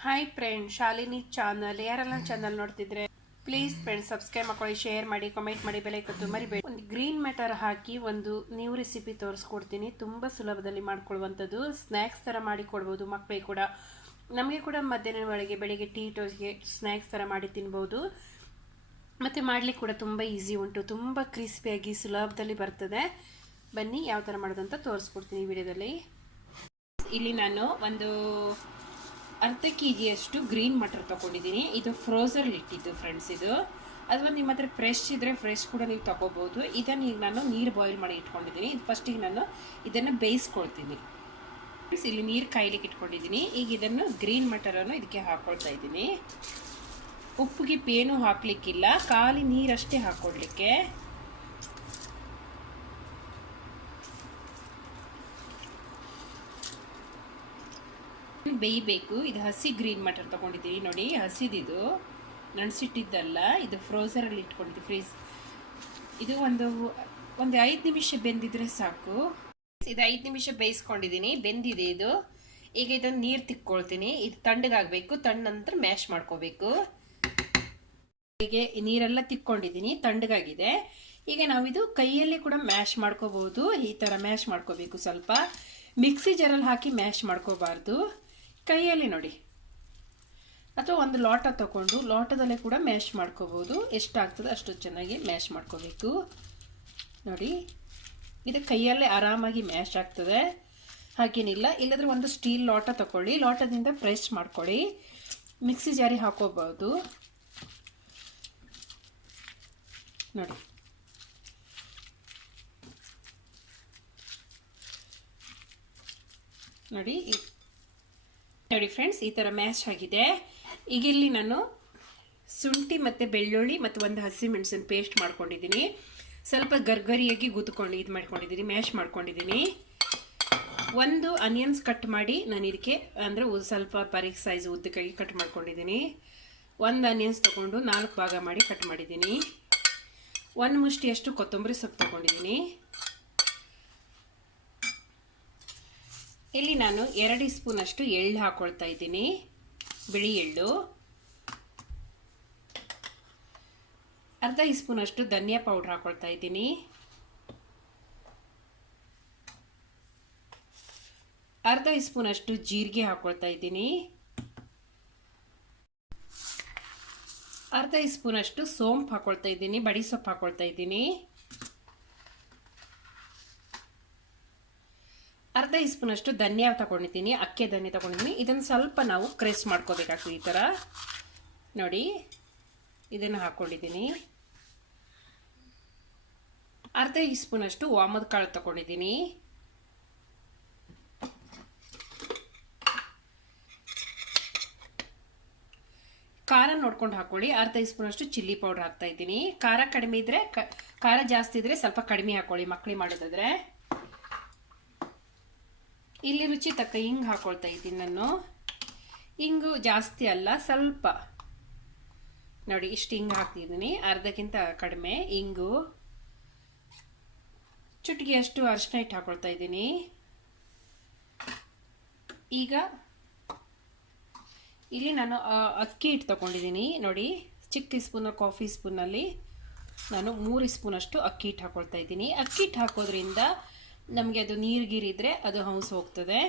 Hi friend Shalini channel ಯಾರೆಲ್ಲ channel ನೋಡ್ತಿದ್ರೆ please friend subscribe ಮಾಡ್ಕೊಳ್ಳಿ ಶೇರ್ ಮಾಡಿ ಕಮೆಂಟ್ ಮಾಡಿ ಬೆಲೆ ಕೊಟ್ಟು ಮರಿಬೇಡಿ. ಒಂದು ಗ್ರೀನ್ ಮ್ಯಾಟರ್ ಹಾಕಿ ಒಂದು ನ್ಯೂ ರೆಸಿಪಿ ತೋರಿಸ್ಕೊಡ್ತೀನಿ. ತುಂಬ ಸುಲಭದಲ್ಲಿ ಮಾಡ್ಕೊಳ್ಳುವಂಥದ್ದು. ಸ್ನ್ಯಾಕ್ಸ್ ಥರ ಮಾಡಿ ಕೊಡ್ಬೋದು ಮಕ್ಕಳಿಗೆ ಕೂಡ. ನಮಗೆ ಕೂಡ ಮಧ್ಯಾಹ್ನದ ಒಳಗೆ ಬೆಳಿಗ್ಗೆ ಟೀ ಟೋಸ್ಗೆ ಸ್ನ್ಯಾಕ್ಸ್ ಥರ ಮಾಡಿ ತಿನ್ಬೋದು. ಮತ್ತು ಮಾಡಲಿಕ್ಕೆ ಕೂಡ ತುಂಬ ಈಸಿ ಉಂಟು. ತುಂಬ ಕ್ರಿಸ್ಪಿಯಾಗಿ ಸುಲಭದಲ್ಲಿ ಬರ್ತದೆ. ಬನ್ನಿ ಯಾವ ಥರ ಮಾಡೋದು ಅಂತ ತೋರಿಸ್ಕೊಡ್ತೀನಿ ವಿಡಿಯೋದಲ್ಲಿ ಇಲ್ಲಿ ನಾನು ಒಂದು ಅರ್ಧ ಕೆ ಜಿಯಷ್ಟು ಗ್ರೀನ್ ಮಟರ್ ತೊಗೊಂಡಿದ್ದೀನಿ. ಇದು ಫ್ರೋಸರ್ ಇಟ್ಟಿದ್ದು ಫ್ರೆಂಡ್ಸ್ ಇದು. ಅಥವಾ ನಿಮ್ಮ ಹತ್ರ ಫ್ರೆಶ್ ಇದ್ದರೆ ಫ್ರೆಶ್ ಕೂಡ ನೀವು ತೊಗೋಬೋದು. ಇದನ್ನು ಈಗ ನಾನು ನೀರು ಬಾಯ್ಲ್ ಮಾಡಿ ಇಟ್ಕೊಂಡಿದ್ದೀನಿ. ಇದು ಫಸ್ಟಿಗೆ ನಾನು ಇದನ್ನು ಬೇಯಿಸ್ಕೊಳ್ತೀನಿ. ಫ್ರೆಂಡ್ಸ್ ಇಲ್ಲಿ ನೀರು ಕಾಯ್ಲಿಕ್ಕೆ ಇಟ್ಕೊಂಡಿದ್ದೀನಿ. ಈಗ ಇದನ್ನು ಗ್ರೀನ್ ಮಟರನ್ನು ಇದಕ್ಕೆ ಹಾಕ್ಕೊಳ್ತಾ ಇದ್ದೀನಿ. ಉಪ್ಪಿಗೆ ಪೇನು ಹಾಕಲಿಕ್ಕಿಲ್ಲ. ಖಾಲಿ ನೀರಷ್ಟೇ ಹಾಕ್ಕೊಡ್ಲಿಕ್ಕೆ ಬೇಯಬೇಕು. ಇದು ಹಸಿ ಗ್ರೀನ್ ಮಟರ್ ತೊಗೊಂಡಿದ್ದೀನಿ ನೋಡಿ, ಹಸಿದಿದು. ನಣಸಿಟ್ಟಿದ್ದಲ್ಲ ಇದು ಫ್ರೋಸರಲ್ಲಿ ಇಟ್ಕೊಂಡಿದ್ದು ಫ್ರೀಸ್ ಇದು ಒಂದು ಒಂದು ಐದು ನಿಮಿಷ ಬೆಂದಿದ್ರೆ ಸಾಕು. ಇದು ಐದು ನಿಮಿಷ ಬೇಯಿಸ್ಕೊಂಡಿದ್ದೀನಿ, ಬೆಂದಿದೆ ಇದು. ಈಗ ಇದನ್ನು ನೀರು ತಿಕ್ಕೊಳ್ತೀನಿ. ಇದು ತಣ್ಣಗಾಗಬೇಕು, ತಣ್ಣ ನಂತರ ಮ್ಯಾಶ್ ಮಾಡ್ಕೋಬೇಕು. ಹೀಗೆ ನೀರೆಲ್ಲ ತಿಕ್ಕೊಂಡಿದ್ದೀನಿ, ತಣ್ಣಗಾಗಿದೆ. ಈಗ ನಾವಿದು ಕೈಯಲ್ಲಿ ಕೂಡ ಮ್ಯಾಶ್ ಮಾಡ್ಕೋಬಹುದು ಈ ಥರ ಮ್ಯಾಶ್ ಮಾಡ್ಕೋಬೇಕು ಸ್ವಲ್ಪ. ಮಿಕ್ಸಿ ಜರಲ್ಲಿ ಹಾಕಿ ಮ್ಯಾಶ್ ಮಾಡ್ಕೋಬಾರ್ದು. ಕೈಯಲ್ಲಿ ನೋಡಿ. ಅಥವಾ ಒಂದು ಲೋಟ ತಗೊಂಡು ಲೋಟದಲ್ಲೇ ಕೂಡ ಮ್ಯಾಶ್ ಮಾಡ್ಕೋಬೋದು ಎಷ್ಟಾಗ್ತದೆ ಅಷ್ಟು ಚೆನ್ನಾಗಿ ಮ್ಯಾಶ್ ಮಾಡ್ಕೋಬೇಕು. ನೋಡಿ, ಇದು ಕೈಯಲ್ಲೇ ಆರಾಮಾಗಿ ಮ್ಯಾಶ್ ಆಗ್ತದೆ. ಹಾಗೇನಿಲ್ಲ, ಇಲ್ಲದ್ರೆ ಒಂದು ಸ್ಟೀಲ್ ಲೋಟ ತಗೊಳ್ಳಿ ಲೋಟದಿಂದ ಫ್ರೆಶ್ ಮಾಡ್ಕೊಳ್ಳಿ. ಮಿಕ್ಸಿ ಜಾರಿ ಹಾಕೋಬೋದು ನೋಡಿ. ನೋಡಿ ನೋಡಿ ಫ್ರೆಂಡ್ಸ್ ಈ ಥರ ಮ್ಯಾಶ್ ಆಗಿದೆ. ಈಗ ಇಲ್ಲಿ ನಾನು ಶುಂಠಿ ಮತ್ತು ಬೆಳ್ಳುಳ್ಳಿ ಮತ್ತು ಒಂದು ಹಸಿಮೆಣಸಿನ ಪೇಸ್ಟ್ ಮಾಡ್ಕೊಂಡಿದ್ದೀನಿ. ಸ್ವಲ್ಪ ಗರ್ಗರಿಯಾಗಿ ಗುದ್ಕೊಂಡು ಇದು ಮಾಡ್ಕೊಂಡಿದ್ದೀನಿ ಮ್ಯಾಶ್ ಮಾಡ್ಕೊಂಡಿದ್ದೀನಿ. ಒಂದು ಅನಿಯನ್ಸ್ ಕಟ್ ಮಾಡಿ ನಾನು ಇದಕ್ಕೆ ಅಂದರೆ ಸ್ವಲ್ಪ ಬರೀಕ್ ಸೈಜ್ ಉದ್ದಕ್ಕಾಗಿ ಕಟ್ ಮಾಡ್ಕೊಂಡಿದ್ದೀನಿ. ಒಂದು ಅನಿಯನ್ಸ್ ತೊಗೊಂಡು ನಾಲ್ಕು ಭಾಗ ಮಾಡಿ ಕಟ್ ಮಾಡಿದ್ದೀನಿ. ಒಂದು ಮುಷ್ಟಿಯಷ್ಟು ಕೊತ್ತಂಬರಿ ಸೊಪ್ಪು ತೊಗೊಂಡಿದ್ದೀನಿ. ಇಲ್ಲಿ ನಾನು ಎರಡು ಸ್ಪೂನಷ್ಟು ಎಳ್ಳು ಹಾಕ್ಕೊಳ್ತಾ ಇದ್ದೀನಿ. ಬಿಳಿ ಎಳ್ಳು. ಅರ್ಧ ಸ್ಪೂನಷ್ಟು ಧನಿಯಾ ಪೌಡ್ರ್ ಹಾಕ್ಕೊಳ್ತಾ ಇದ್ದೀನಿ. ಅರ್ಧ ಸ್ಪೂನಷ್ಟು ಜೀರಿಗೆ ಹಾಕ್ಕೊಳ್ತಾ ಇದ್ದೀನಿ. ಅರ್ಧ ಸ್ಪೂನಷ್ಟು ಸೋಂಪು ಹಾಕ್ಕೊಳ್ತಾ ಇದ್ದೀನಿ, ಬಡಿ ಸೊಪ್ಪು ಹಾಕೊಳ್ತಾ ಇದ್ದೀನಿ. ಅರ್ಧ ಸ್ಪೂನಷ್ಟು ಧನ್ಯ ತಗೊಂಡಿದ್ದೀನಿ, ಅಕ್ಕಿ ಧನ್ಯ ತಗೊಂಡಿದ್ದೀನಿ. ಇದನ್ನು ಸ್ವಲ್ಪ ನಾವು ಕ್ರೇಸ್ ಮಾಡ್ಕೋಬೇಕಾಗ್ತದೆ ಈ ಥರ ನೋಡಿ, ಇದನ್ನು ಹಾಕ್ಕೊಂಡಿದ್ದೀನಿ ಅರ್ಧ ಸ್ಪೂನಷ್ಟು ವಾಮದ ಕಾಳು ತಗೊಂಡಿದ್ದೀನಿ. ಖಾರ ನೋಡ್ಕೊಂಡು ಹಾಕೊಳ್ಳಿ, ಅರ್ಧ ಸ್ಪೂನಷ್ಟು ಚಿಲ್ಲಿ ಪೌಡರ್ ಹಾಕ್ತಾ ಇದ್ದೀನಿ. ಖಾರ ಕಡಿಮೆ ಇದ್ರೆ ಖಾರ ಜಾಸ್ತಿ ಇದ್ರೆ ಸ್ವಲ್ಪ ಕಡಿಮೆ ಹಾಕೊಳ್ಳಿ ಮಕ್ಕಳಿಗೆ ಮಾಡೋದಾದ್ರೆ ಇಲ್ಲಿ ರುಚಿ ತಕ್ಕ ಹಿಂಗ್ ಹಾಕೊಳ್ತಾ ಇದ್ದೀನಿ ನಾನು. ಹಿಂಗು ಜಾಸ್ತಿ ಅಲ್ಲ, ಸ್ವಲ್ಪ. ನೋಡಿ, ಇಷ್ಟು ಹಿಂಗೆ ಹಾಕ್ತಿದ್ದೀನಿ. ಅರ್ಧಕ್ಕಿಂತ ಕಡಿಮೆ ಹಿಂಗು ಚುಟ್ಗಿ ಅಷ್ಟು ಅರಿಶಿನ ಇಟ್ಟು ಹಾಕೊಳ್ತಾ ಇದ್ದೀನಿ. ಈಗ ಇಲ್ಲಿ ನಾನು ಅಕ್ಕಿ ಹಿಟ್ಟು ತಗೊಂಡಿದ್ದೀನಿ. ನೋಡಿ, ಚಿಕ್ಕ ಸ್ಪೂನ್ ಕಾಫಿ ಸ್ಪೂನಲ್ಲಿ ನಾನು ಮೂರು ಸ್ಪೂನಷ್ಟು ಅಕ್ಕಿ ಹಿಟ್ಟು ಹಾಕೊಳ್ತಾ ಇದ್ದೀನಿ. ಅಕ್ಕಿ ಹಿಟ್ಟು ಹಾಕೋದ್ರಿಂದ ನಮಗೆ ಅದು ನೀರ್ಗಿರಿದ್ರೆ ಅದು ಹೌಸ್ ಹೋಗ್ತದೆ.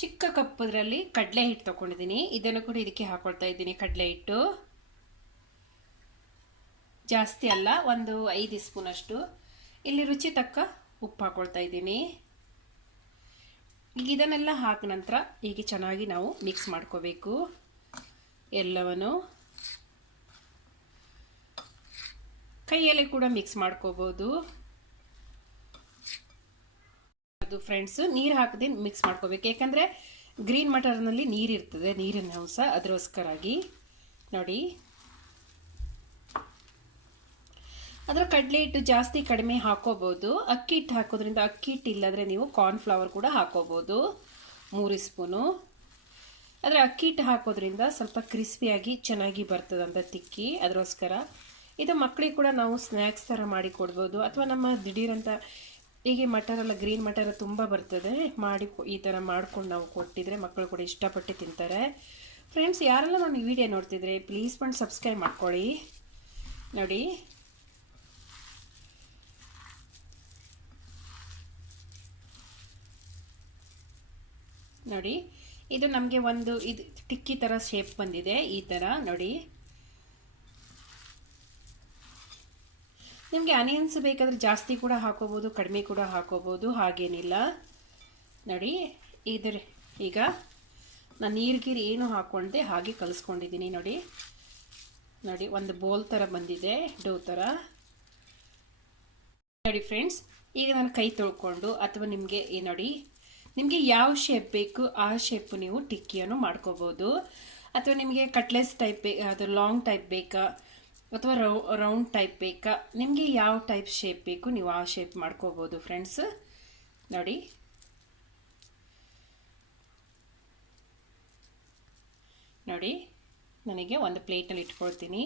ಚಿಕ್ಕ ಕಪ್ಪದ್ರಲ್ಲಿ ಕಡಲೆ ಹಿಟ್ಟು ತೊಗೊಂಡಿದ್ದೀನಿ ಇದನ್ನು ಕೂಡ ಇದಕ್ಕೆ ಹಾಕೊಳ್ತಾ ಇದ್ದೀನಿ ಕಡಲೆ ಹಿಟ್ಟು. ಜಾಸ್ತಿ ಅಲ್ಲ, ಒಂದು ಐದು ಸ್ಪೂನಷ್ಟು. ಇಲ್ಲಿ ರುಚಿ ತಕ್ಕ ಉಪ್ಪು ಹಾಕೊಳ್ತಾ ಇದ್ದೀನಿ. ಈಗ ಇದನ್ನೆಲ್ಲ ಹಾಕಿದ ನಂತರ ಹೀಗೆ ಚೆನ್ನಾಗಿ ನಾವು ಮಿಕ್ಸ್ ಮಾಡ್ಕೋಬೇಕು. ಎಲ್ಲವನ್ನು. ಕೈಯಲ್ಲಿ ಕೂಡ ಮಿಕ್ಸ್ ಮಾಡ್ಕೋಬೋದು. ಅದು ಫ್ರೆಂಡ್ಸ್ ನೀರು ಹಾಕದೆ ಮಿಕ್ಸ್ ಮಾಡ್ಕೋಬೇಕು. ಯಾಕಂದರೆ ಗ್ರೀನ್ ಮಟರ್ನಲ್ಲಿ ನೀರು ಇರ್ತದೆ ನೀರಿನ ಅಂಶ ಅದರೋಸ್ಕರಾಗಿ ನೋಡಿ. ಅದರ ಕಡಲೆ ಹಿಟ್ಟು ಜಾಸ್ತಿ ಕಡಿಮೆ ಹಾಕೋಬೋದು. ಅಕ್ಕಿ ಹಿಟ್ಟು ಹಾಕೋದ್ರಿಂದ ಅಕ್ಕಿ ಹಿಟ್ಟು ಇಲ್ಲದ್ರೆ ನೀವು ಕಾರ್ನ್ಫ್ಲವರ್ ಕೂಡ ಹಾಕೋಬೋದು. ಮೂರು ಸ್ಪೂನು ಆದರೆ ಅಕ್ಕಿ ಹಿಟ್ಟು ಹಾಕೋದ್ರಿಂದ ಸ್ವಲ್ಪ ಕ್ರಿಸ್ಪಿಯಾಗಿ ಚೆನ್ನಾಗಿ ಬರ್ತದಂತ ತಿಕ್ಕಿ ಅದರೋಸ್ಕರ ಇದು ಮಕ್ಕಳಿಗೆ ಕೂಡ ನಾವು ಸ್ನ್ಯಾಕ್ಸ್ ಥರ ಮಾಡಿ ಕೊಡ್ಬೋದು. ಅಥವಾ ನಮ್ಮ ದಿಢೀರಂತ ಹೀಗೆ ಮಟರ್ ಎಲ್ಲ ಗ್ರೀನ್ ಮಟರ್ ತುಂಬ ಬರ್ತದೆ. ಮಾಡಿ ಈ ಥರ ಮಾಡ್ಕೊಂಡು ನಾವು ಕೊಟ್ಟಿದ್ರೆ ಮಕ್ಕಳು ಕೂಡ ಇಷ್ಟಪಟ್ಟು ತಿಂತಾರೆ. ಫ್ರೆಂಡ್ಸ್ ಯಾರೆಲ್ಲ ನಾನು ಈ ವಿಡಿಯೋ ನೋಡ್ತಿದ್ರೆ ಪ್ಲೀಸ್ ಬಂದು ಸಬ್ಸ್ಕ್ರೈಬ್ ಮಾಡ್ಕೊಳ್ಳಿ. ನೋಡಿ. ನೋಡಿ. ಇದು ನಮಗೆ ಒಂದು ಇದು, ಟಿಕ್ಕಿ ಥರ ಶೇಪ್ ಬಂದಿದೆ, ಈ ಥರ ನೋಡಿ. ನಿಮಗೆ ಅನಿಯನ್ಸ್ ಬೇಕಾದರೆ ಜಾಸ್ತಿ ಕೂಡ ಹಾಕೋಬೋದು, ಕಡಿಮೆ ಕೂಡ ಹಾಕೋಬೋದು, ಹಾಗೇನಿಲ್ಲ. ನೋಡಿ, ಇದ್ರ ಈಗ ನಾನು ನೀರ್ಗೀರು ಏನು ಹಾಕ್ಕೊಂಡೆ ಹಾಗೆ ಕಲಿಸ್ಕೊಂಡಿದ್ದೀನಿ ನೋಡಿ. ನೋಡಿ, ಒಂದು ಬೋಲ್ ಥರ ಬಂದಿದೆ, ಡೋ ಥರ ನೋಡಿ ಫ್ರೆಂಡ್ಸ್, ಈಗ ನಾನು ಕೈ ತೊಳ್ಕೊಂಡು ಅಥವಾ ನಿಮಗೆ ನೋಡಿ, ನಿಮಗೆ ಯಾವ ಶೇಪ್ ಬೇಕು ಆ ಶೇಪ್ ನೀವು ಟಿಕ್ಕಿಯನ್ನು ಮಾಡ್ಕೋಬೋದು. ಅಥವಾ ನಿಮಗೆ ಕಟ್ಲೆಸ್ ಟೈಪ್ ಅದು ಲಾಂಗ್ ಟೈಪ್ ಬೇಕಾ? ಅಥವಾ ರೌ ರೌಂಡ್ ಟೈಪ್ ಬೇಕಾ? ನಿಮಗೆ ಯಾವ ಟೈಪ್ ಶೇಪ್ ಬೇಕು? ನೀವು ಆ ಶೇಪ್ ಮಾಡ್ಕೋಬೋದು ಫ್ರೆಂಡ್ಸ್ ನೋಡಿ. ನೋಡಿ. ನನಗೆ ಒಂದು ಪ್ಲೇಟಲ್ಲಿ ಇಟ್ಕೊಳ್ತೀನಿ.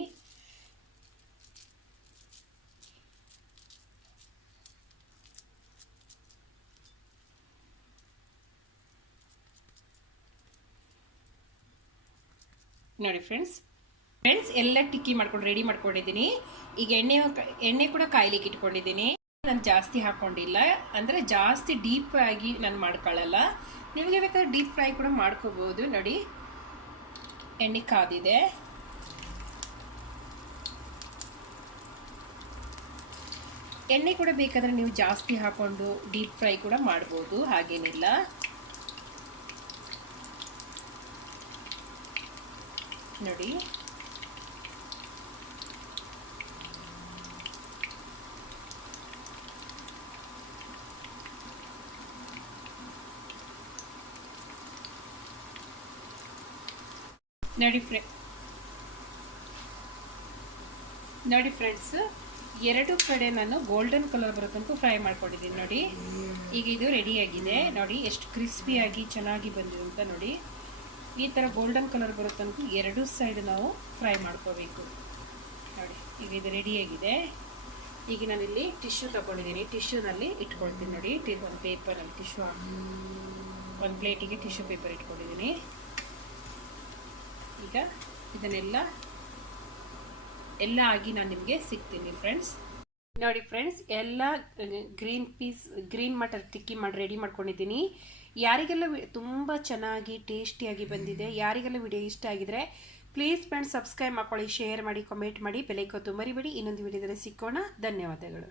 ನೋಡಿ ಫ್ರೆಂಡ್ಸ್ ಫ್ರೆಂಡ್ಸ್ ಎಲ್ಲ ಟಿಕ್ಕಿ ಮಾಡ್ಕೊಂಡು ರೆಡಿ ಮಾಡ್ಕೊಂಡಿದ್ದೀನಿ. ಈಗ ಎಣ್ಣೆ ಎಣ್ಣೆ ಕೂಡ ಕಾಯ್ಲಿಕ್ಕೆ ಇಟ್ಕೊಂಡಿದ್ದೀನಿ. ನಾನು ಜಾಸ್ತಿ ಹಾಕೊಂಡಿಲ್ಲ ಅಂದರೆ ಜಾಸ್ತಿ ಡೀಪ್ ಆಗಿ ನಾನು ಮಾಡ್ಕೊಳ್ಳಲ್ಲ. ನಿಮಗೆ ಬೇಕಾದ್ರೆ ಡೀಪ್ ಫ್ರೈ ಕೂಡ ಮಾಡ್ಕೋಬೋದು. ನೋಡಿ, ಎಣ್ಣೆ ಕಾದಿದೆ. ಎಣ್ಣೆ ಕೂಡ ಬೇಕಾದರೆ ನೀವು ಜಾಸ್ತಿ ಹಾಕೊಂಡು ಡೀಪ್ ಫ್ರೈ ಕೂಡ ಮಾಡ್ಬೋದು. ಹಾಗೇನಿಲ್ಲ. ನೋಡಿ ನೋಡಿ ಫ್ರೆ ನೋಡಿ ಫ್ರೆಂಡ್ಸ್ ಎರಡು ಕಡೆ ನಾನು ಗೋಲ್ಡನ್ ಕಲರ್ ಬರೋದಂತ ಫ್ರೈ ಮಾಡ್ಕೊಂಡಿದ್ದೀನಿ, ನೋಡಿ. ಈಗ ಇದು ರೆಡಿಯಾಗಿದೆ ನೋಡಿ, ಎಷ್ಟು ಕ್ರಿಸ್ಪಿಯಾಗಿ ಚೆನ್ನಾಗಿ ಬಂದಿದೆ ಅಂತ ನೋಡಿ. ಈ ಥರ ಗೋಲ್ಡನ್ ಕಲರ್ ಬರೋ ಎರಡು ಸೈಡ್ ನಾವು ಫ್ರೈ ಮಾಡ್ಕೋಬೇಕು. ನೋಡಿ, ಈಗ ಇದು ರೆಡಿಯಾಗಿದೆ ಈಗ ನಾನಿಲ್ಲಿ ಟಿಶ್ಯೂ ತಗೊಂಡಿದ್ದೀನಿ. ಟಿಶ್ಯೂನಲ್ಲಿ ಇಟ್ಕೊಳ್ತೀನಿ ನೋಡಿ. ಒಂದು ಪೇಪರಲ್ಲಿ ಟಿಶ್ಯೂ ಒಂದು ಪ್ಲೇಟಿಗೆ ಟಿಶ್ಯೂ ಪೇಪರ್ ಇಟ್ಕೊಂಡಿದ್ದೀನಿ. ಈಗ ಇದನ್ನೆಲ್ಲ ಎಲ್ಲ ಆಗಿ ನಾನು ನಿಮಗೆ ಸಿಗ್ತೀನಿ ಫ್ರೆಂಡ್ಸ್ ನೋಡಿ ಫ್ರೆಂಡ್ಸ್ ಎಲ್ಲ ಗ್ರೀನ್ ಪೀಸ್ ಗ್ರೀನ್ ಮಟರ್ ಟಿಕ್ಕಿ ಮಾಡಿ ರೆಡಿ ಮಾಡ್ಕೊಂಡಿದ್ದೀನಿ. ಯಾರಿಗೆಲ್ಲ ತುಂಬ ಚೆನ್ನಾಗಿ ಟೇಸ್ಟಿಯಾಗಿ ಬಂದಿದೆ, ಯಾರಿಗೆಲ್ಲ ವಿಡಿಯೋ ಇಷ್ಟ ಆಗಿದ್ರೆ ಪ್ಲೀಸ್ ಫ್ರೆಂಡ್ಸ್ ಸಬ್ಸ್ಕ್ರೈಬ್ ಮಾಡ್ಕೊಳ್ಳಿ ಶೇರ್ ಮಾಡಿ ಕಮೆಂಟ್ ಮಾಡಿ, ಬೆಲೆ ಮರಿಬೇಡಿ. ಇನ್ನೊಂದು ವಿಡಿಯೋದಲ್ಲಿ ಸಿಕ್ಕೋಣ. ಧನ್ಯವಾದಗಳು.